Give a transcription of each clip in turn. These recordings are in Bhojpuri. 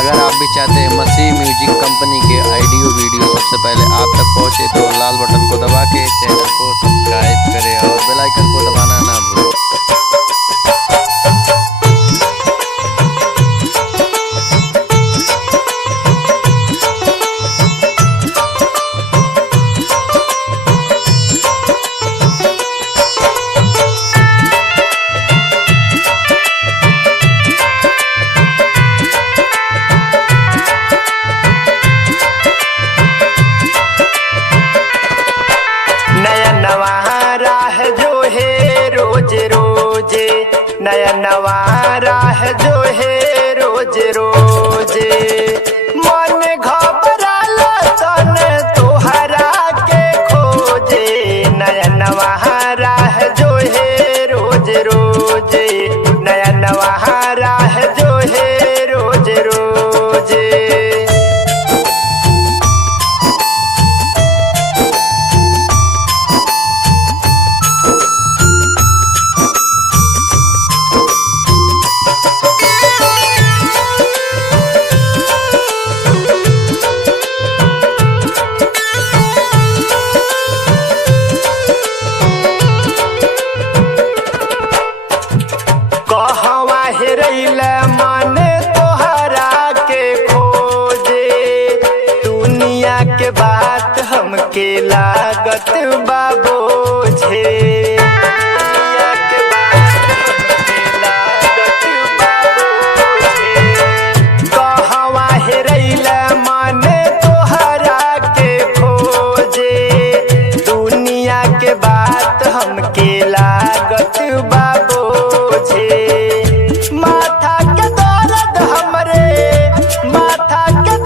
अगर आप भी चाहते हैं मसीह म्यूजिक कंपनी के ऑडियो वीडियो सबसे पहले आप तक पहुंचे तो लाल बटन को दबा के चैनल को सब्सक्राइब करें और बेल आइकन को दबाना ना भूलें। नया नवा राह जो है रोज रोज मन घबराला तन तोहरा के खोजे। नया नवा राह जो है रोज रोज, नया नवा राह जो है रोज रोज। मन तोहरा के खोजे, दुनिया के बात हमके लागत बाबोझे। दुनिया के बात हमके लागत बाबोझे। कहवा हेरैला मन तोहरा के खोजे, दुनिया के बात हमके लागत बाबोझे। माथा के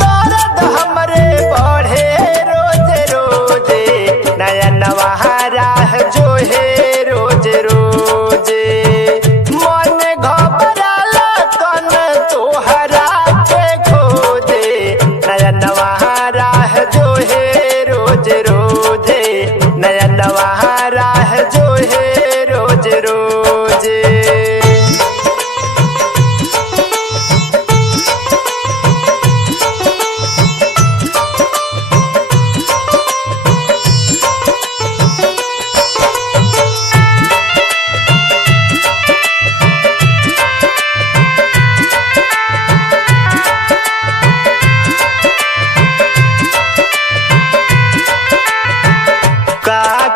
दर्द हमरे बढ़े रोज रोज। नया नवा राह जो है रोज रोज मन घबराला तन तोहरा के खोजे। नया नवा राह जो है रोज रोज, नया नवा राह जो है रोज रोज।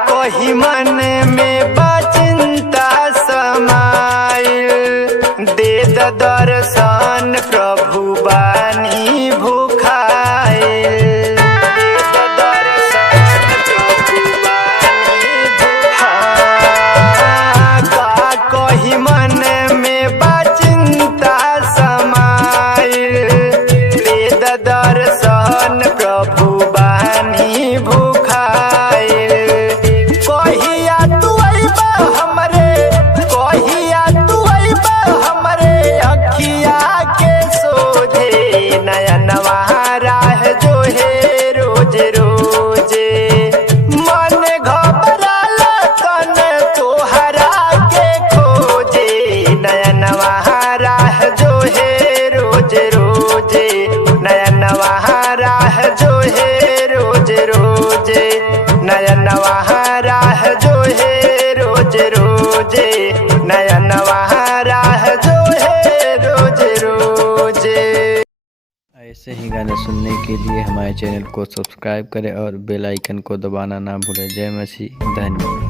कही मन में बचिंता समाइल, दे दर्शन प्रभु बानी भूखाइल। दे दर्शन प्रभु बानी भूखाइल। कही मन में बचिंता समाइल, दे दर्शन प्रभु बानी भूखाइल। कहिया तू अइबा हमरे अखिया के सोझे। नया नवा राह जो है रोज रोज मन घबराला तन तोहरा के खोजे। नया नवा राह जो है रोज रोज, नया नवा राह जो है रोज रोज, नया नवा राह जो है रोज रोज, नया नवा राह जो है रोज रोज। ऐसे ही गाने सुनने के लिए हमारे चैनल को सब्सक्राइब करें और बेल आइकन को दबाना ना भूलें। जय मसीह, धन्यवाद।